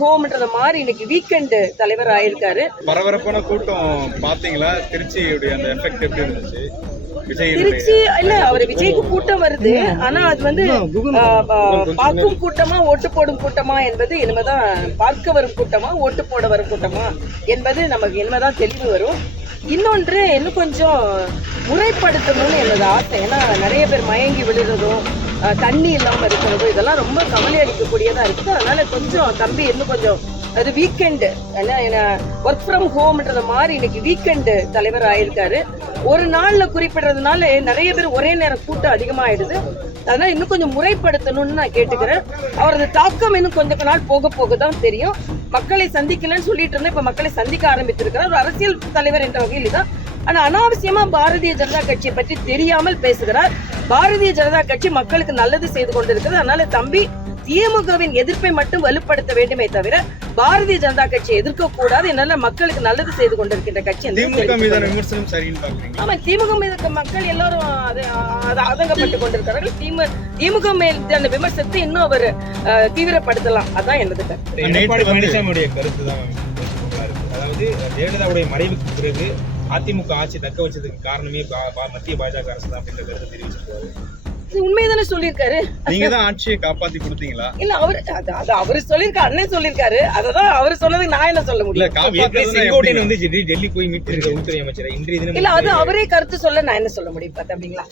ஹோம்ன்றத மாதிரி இன்னைக்கு வீக்கெண்டு தலைவர் ஆயிருக்காரு. பரபரப்பான கூட்டம் பாத்தீங்களா? திருச்சியுடைய அந்த எஃபெக்ட் எப்படி இருந்துச்சு? திருச்சி இல்ல அவர் விஜய்க்கு கூட்டம் வருது, ஆனா அது வந்து பார்க்கும் கூட்டமா ஓட்டு போடும் கூட்டமா என்பது இனிமேதான், பார்க்க வரும் கூட்டமா ஓட்டு போட வரும் கூட்டமா என்பது நமக்கு இனிமேதான் தெளிவு வரும். இன்னொன்று இன்னும் கொஞ்சம் முறைப்படுத்தணும்னு என்னோட ஆசை. ஏன்னா நிறைய பேர் மயங்கி விழுறதும் தண்ணி இல்லாம இருக்கிறதும் இதெல்லாம் ரொம்ப கவலை அளிக்கக்கூடியதா இருக்கு. அதனால கொஞ்சம் தம்பி இன்னும் கொஞ்சம் அது வீக்கெண்டு ஒர்க் ஃப்ரம் ஹோம்ன்றத மாதிரி இன்னைக்கு வீக்கெண்டு தலைவர் ஆயிருக்காரு. ஒரு நாள்ல குறிப்பிடுறதுனால நிறைய பேர் ஒரே நேரம் கூட்டம் அதிகமாயிடுது. அதனால இன்னும் கொஞ்சம் முறைப்படுத்தணும்னு நான் கேட்டுக்கிறேன். அவரது தாக்கம் இன்னும் கொஞ்ச நாள் போக போக தான் தெரியும். மக்களை சந்திக்கலன்னு சொல்லிட்டு இருந்தேன், இப்ப மக்களை சந்திக்க ஆரம்பித்திருக்கிறார். ஒரு அரசியல் தலைவர் என்ற வகையில் தான். ஆனா அனாவசியமா பாரதிய ஜனதா கட்சியை பற்றி தெரியாமல் பேசுகிறார். பாரதிய ஜனதா கட்சி மக்களுக்கு நல்லது செய்து கொண்டிருக்கிறது. அதனால தம்பி திமுகவின் எதிர்ப்பை மட்டும் வலுப்படுத்த வேண்டுமே தவிர பாரதிய ஜனதா கட்சியை எதிர்க்க கூடாது. என்னால மக்களுக்கு நல்லது செய்து கொண்டிருக்கின்ற கட்சி. ஆமா, திமுக மீது மக்கள் எல்லாரும் ஆதங்கப்பட்டு கொண்டிருக்கிறார்கள். திமுக மேல் அந்த விமர்சனத்தை இன்னும் அவர் தீவிரப்படுத்தலாம். அதான் எனது பழனிசாமியுடைய கருத்து தான். அதாவது ஜெயலலிதாவுடைய மறைவுக்கு பிறகு அதிமுக ஆட்சி தக்க வச்சதுக்கு காரணமே மத்திய பாஜக அரசு தான் அப்படின்ற கருத்து தெரிவிச்சிருக்காரு. உண்மைதானே சொல்லியிருக்காரு. நீங்க தான் ஆட்சியை காப்பாத்தி கொடுத்தீங்களா? இல்ல அவரு சொல்லியிருக்காரு, அண்ணன் சொல்லியிருக்காரு. அததான் அவரு சொன்னதுக்கு நான் என்ன சொல்ல முடியும்? செங்கோட்டையன் வந்து டெல்லி போய் மீட் இருக்க உள்துறை அமைச்சர் இன்றைய தினம் இல்ல அது அவரே கருத்து சொல்ல நான் என்ன சொல்ல முடியும்? அப்படிங்களா?